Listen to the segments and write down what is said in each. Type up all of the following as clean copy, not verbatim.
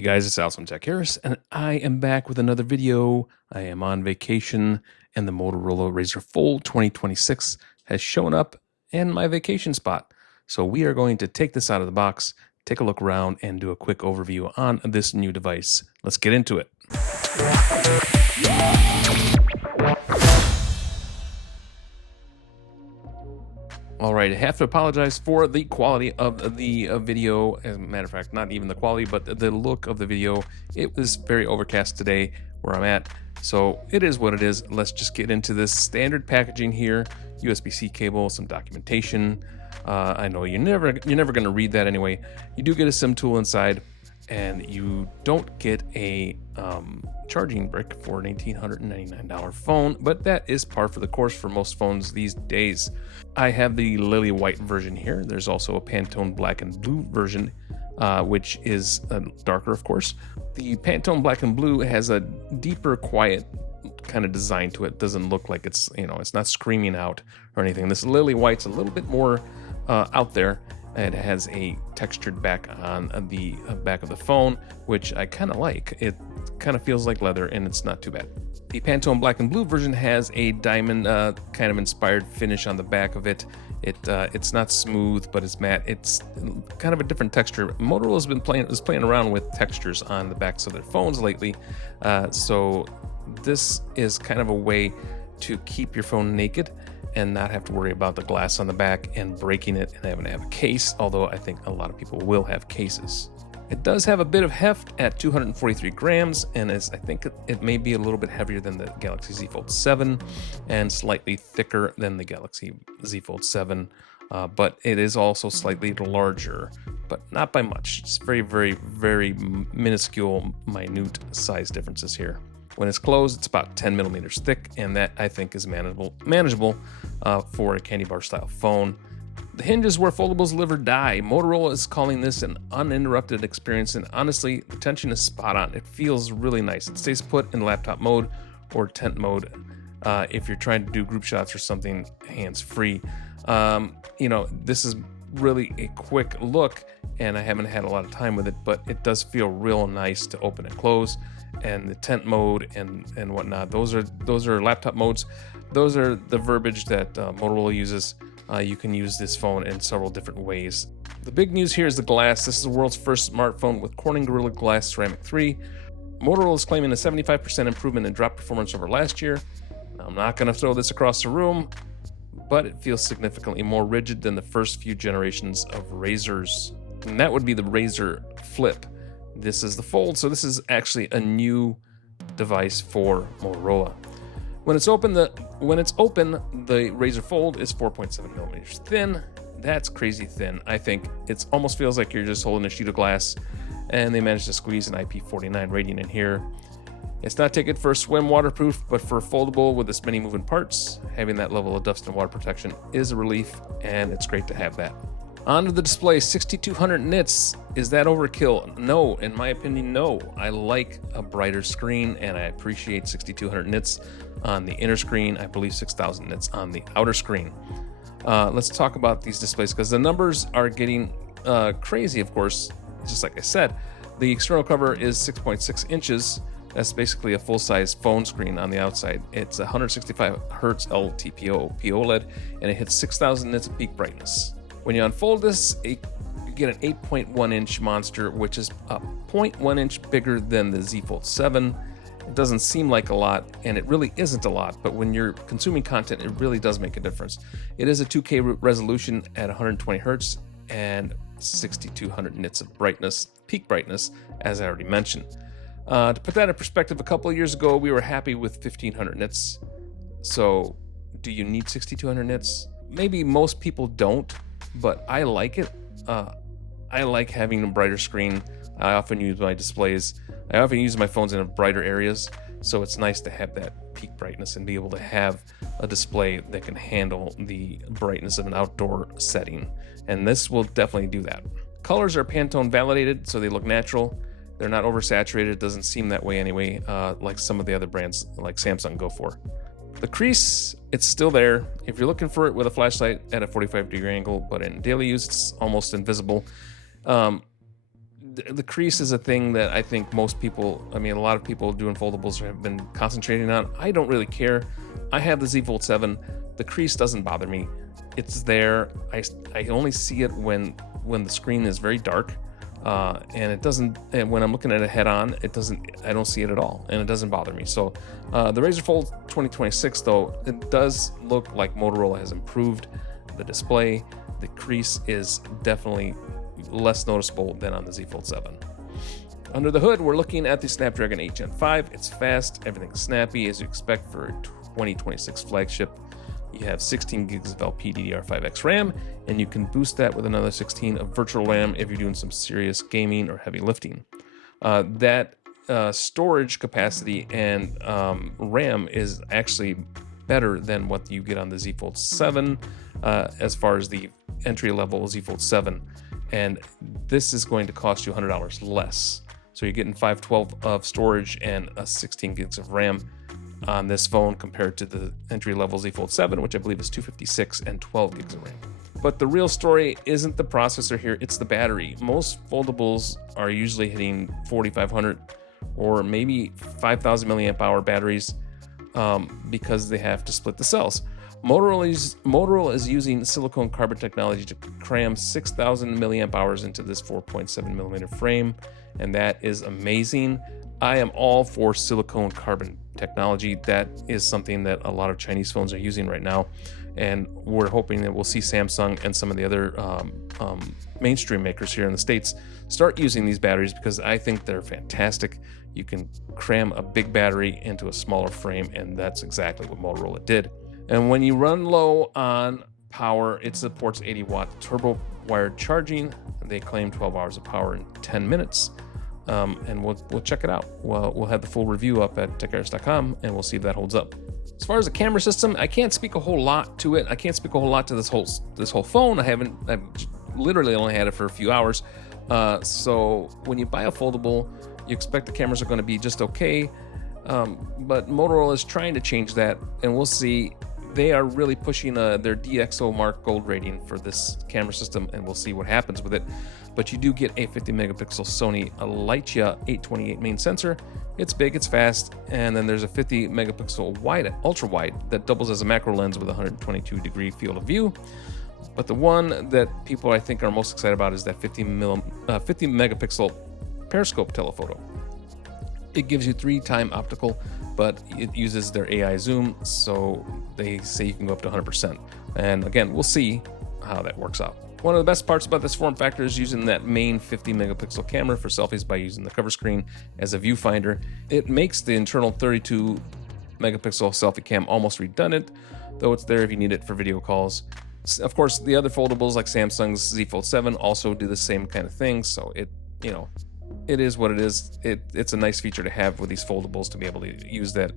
Hey guys, it's Al from Techaeris, and I am back with another video. I am on vacation, and the Motorola Razr Fold 2026 has shown up in my vacation spot. So we are going to take this out of the box, take a look around, and do a quick overview on this new device. Let's get into it. All right, I have to apologize for the quality of the video. As a matter of fact, not even the quality, but the look of the video. It was very overcast today where I'm at, so it is what it is. Let's just get into this standard packaging here. USB-C cable, some documentation. I know you're never going to read that anyway. You do get a SIM tool inside, and you don't get a charging brick for an $1,899 phone, but that is par for the course for most phones these days. I have the lily white version here. There's also a Pantone black and blue version, which is darker, of course. The Pantone black and blue has a deeper, quiet kind of design to it. Doesn't look like it's, it's not screaming out or anything. This lily white's a little bit more out there. It has a textured back on the back of the phone, which I kind of like. It kind of feels like leather, and it's not too bad. The Pantone Black and Blue version has a diamond kind of inspired finish on the back of it. It's not smooth, but it's matte. It's kind of a different texture. Motorola's been playing around with textures on the backs of their phones lately, so this is kind of a way to keep your phone naked and not have to worry about the glass on the back and breaking it and having to have a case, although I think a lot of people will have cases. It does have a bit of heft at 243 grams, and I think it may be a little bit heavier than the Galaxy Z Fold 7 and slightly thicker than the Galaxy Z Fold 7, but it is also slightly larger, but not by much. It's very, very, very minuscule, minute size differences here. When it's closed, it's about 10 millimeters thick, and that I think is manageable for a candy bar style phone. The hinge is where foldables live or die. Motorola is calling this an uninterrupted experience, and honestly, the tension is spot on. It feels really nice. It stays put in laptop mode or tent mode if you're trying to do group shots or something hands-free. This is really a quick look, and I haven't had a lot of time with it, but it does feel real nice to open and close. And the tent mode and whatnot, those are laptop modes. Those are the verbiage that Motorola uses. You can use this phone in several different ways. The big news here is the glass. This is the world's first smartphone with Corning Gorilla Glass Ceramic 3. Motorola is claiming a 75% improvement in drop performance over last year. I'm not going to throw this across the room, but it feels significantly more rigid than the first few generations of Razrs. And that would be the Razr Flip. This is the Fold, so this is actually a new device for Motorola. When it's open, the Razr Fold is 4.7 millimeters thin. That's crazy thin. I think it almost feels like you're just holding a sheet of glass, and they managed to squeeze an IP49 rating in here. It's not taken for a swim waterproof, but for a foldable with this many moving parts, having that level of dust and water protection is a relief, and it's great to have that. Onto the display, 6200 nits. Is that overkill? No, in my opinion, no. I like a brighter screen, and I appreciate 6200 nits on the inner screen. I believe 6000 nits on the outer screen. Let's talk about these displays, because the numbers are getting crazy, of course. Just like I said, the external cover is 6.6 inches. That's basically a full-size phone screen on the outside. It's 165 hertz LTPO OLED, and it hits 6000 nits of peak brightness. When you unfold this, you get an 8.1 inch monster, which is a 0.1 inch bigger than the Z Fold 7. It doesn't seem like a lot, and it really isn't a lot, but when you're consuming content, it really does make a difference. It is a 2K resolution at 120 hertz and 6200 nits of brightness, peak brightness, as I already mentioned. To put that in perspective, a couple of years ago, we were happy with 1500 nits. So do you need 6200 nits? Maybe most people don't, but I like it. I like having a brighter screen. I often use my phones in brighter areas, so it's nice to have that peak brightness and be able to have a display that can handle the brightness of an outdoor setting, and this will definitely do that. Colors are Pantone validated, so they look natural. They're not oversaturated. It doesn't seem that way anyway, like some of the other brands like Samsung go for. The crease, it's still there. If you're looking for it with a flashlight at a 45-degree angle, but in daily use, it's almost invisible. The crease is a thing that I think most people, I mean, a lot of people doing foldables have been concentrating on. I don't really care. I have the Z Fold 7. The crease doesn't bother me. It's there. I only see it when the screen is very dark, and it doesn't. And when I'm looking at it head on, it doesn't. I don't see it at all, and it doesn't bother me. So the Razr Fold 2026, though, it does look like Motorola has improved the display. The crease is definitely less noticeable than on the Z Fold 7. Under the hood, we're looking at the Snapdragon 8 Gen 5. It's fast, everything's snappy as you expect for a 2026 flagship. You have 16 gigs of LPDDR5X RAM, and you can boost that with another 16 of virtual RAM if you're doing some serious gaming or heavy lifting. That storage capacity and RAM is actually better than what you get on the Z Fold 7 as far as the entry-level Z Fold 7. And this is going to cost you $100 less. So you're getting 512 of storage and 16 gigs of RAM on this phone compared to the entry-level Z Fold 7, which I believe is 256 and 12 gigs of RAM. But the real story isn't the processor here, it's the battery. Most foldables are usually hitting 4,500 or maybe 5,000 milliamp hour batteries because they have to split the cells. Motorola is using silicon carbon technology to cram 6,000 milliamp hours into this 4.7 millimeter frame, and that is amazing. I am all for silicon carbon technology. That is something that a lot of Chinese phones are using right now, and we're hoping that we'll see Samsung and some of the other mainstream makers here in the States start using these batteries, because I think they're fantastic. You can cram a big battery into a smaller frame, and that's exactly what Motorola did. And when you run low on power, it supports 80 watt turbo wired charging. They claim 12 hours of power in 10 minutes. And we'll check it out. We'll have the full review up at Techaeris.com, and we'll see if that holds up. As far as the camera system, I can't speak a whole lot to it. I can't speak a whole lot to this whole phone. I've literally only had it for a few hours. So when you buy a foldable, you expect the cameras are going to be just okay. But Motorola is trying to change that, and we'll see. They are really pushing their DxO Mark Gold rating for this camera system, and we'll see what happens with it. But you do get a 50 megapixel Sony Leica 828 main sensor. It's big, it's fast, and then there's a 50 megapixel wide, ultra wide, that doubles as a macro lens with a 122 degree field of view. But the one that people I think are most excited about is that 50 megapixel periscope telephoto. It gives you 3x optical, but it uses their AI zoom, so they say you can go up to 100%. And again, we'll see how that works out. One of the best parts about this form factor is using that main 50 megapixel camera for selfies by using the cover screen as a viewfinder. It makes the internal 32 megapixel selfie cam almost redundant, though it's there if you need it for video calls. Of course, the other foldables like Samsung's Z Fold 7 also do the same kind of thing, so it is what it is. It's a nice feature to have with these foldables to be able to use that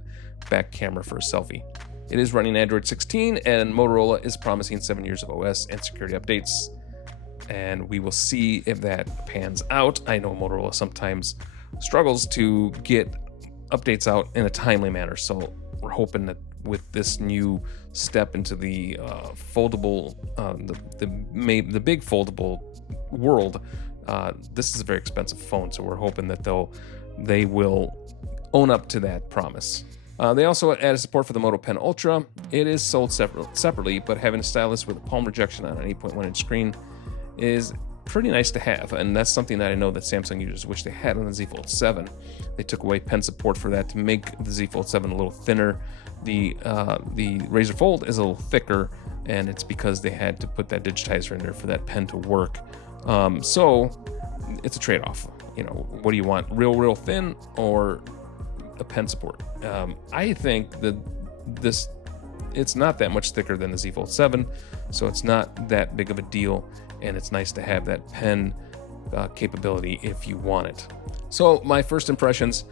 back camera for a selfie. It is running Android 16, and Motorola is promising 7 years of OS and security updates, and we will see if that pans out. I know Motorola sometimes struggles to get updates out in a timely manner, so we're hoping that with this new step into the foldable, the big foldable world, this is a very expensive phone, so we're hoping that they will own up to that promise. They also added support for the Moto Pen Ultra. It is sold separately, but having a stylus with a palm rejection on an 8.1 inch screen is pretty nice to have, and that's something that I know that Samsung users wish they had on the Z Fold 7. They took away pen support for that to make the Z Fold 7 a little thinner. The Razr Fold is a little thicker, and it's because they had to put that digitizer in there for that pen to work. So it's a trade-off. What do you want? Real thin or a pen support? I think that it's not that much thicker than the Z Fold 7, so it's not that big of a deal, and it's nice to have that pen capability if you want it. So my first impressions,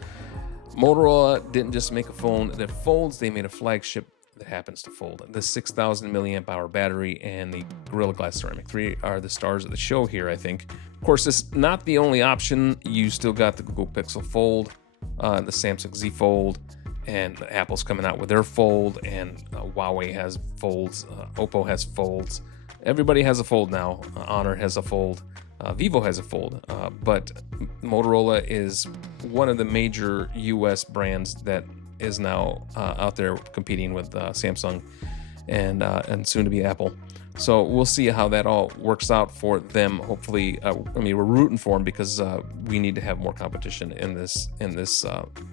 Motorola didn't just make a phone that folds, they made a flagship that happens to fold. The 6,000 milliamp hour battery and the Gorilla Glass Ceramic 3 are the stars of the show here, I think. Of course, this is not the only option. You still got the Google Pixel Fold, the Samsung Z Fold, and Apple's coming out with their Fold, and Huawei has folds, Oppo has folds. Everybody has a fold now. Honor has a fold. Vivo has a Fold, but Motorola is one of the major US brands that is now out there competing with Samsung and soon to be Apple. So we'll see how that all works out for them. Hopefully, I mean, we're rooting for them because we need to have more competition in this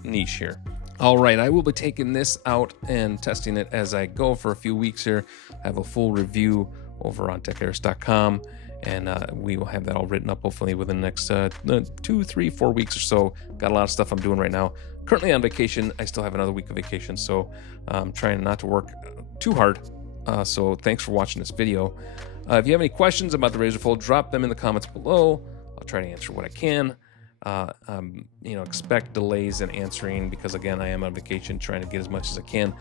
niche here. All right, I will be taking this out and testing it as I go for a few weeks here. I have a full review over on Techaeris.com, and we will have that all written up hopefully within the next 2, 3, 4 weeks or so. Got a lot of stuff I'm doing right now. Currently on vacation. I still have another week of vacation, so I'm trying not to work too hard. So thanks for watching this video. If you have any questions about the Razr Fold, drop them in the comments below. I'll try to answer what I can. You know, expect delays in answering because again, I am on vacation trying to get as much as I can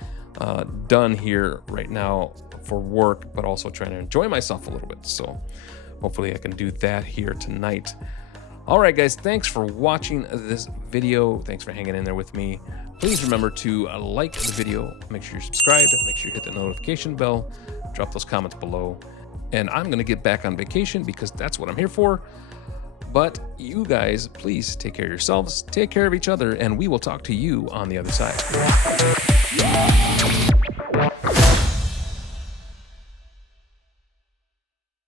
done here right now for work, but also trying to enjoy myself a little bit. So hopefully I can do that here tonight. All right, guys, thanks for watching this video. Thanks for hanging in there with me. Please remember to like the video, make sure you're subscribed, make sure you hit the notification bell, drop those comments below. And I'm gonna get back on vacation because that's what I'm here for. But you guys, please take care of yourselves, take care of each other, and we will talk to you on the other side.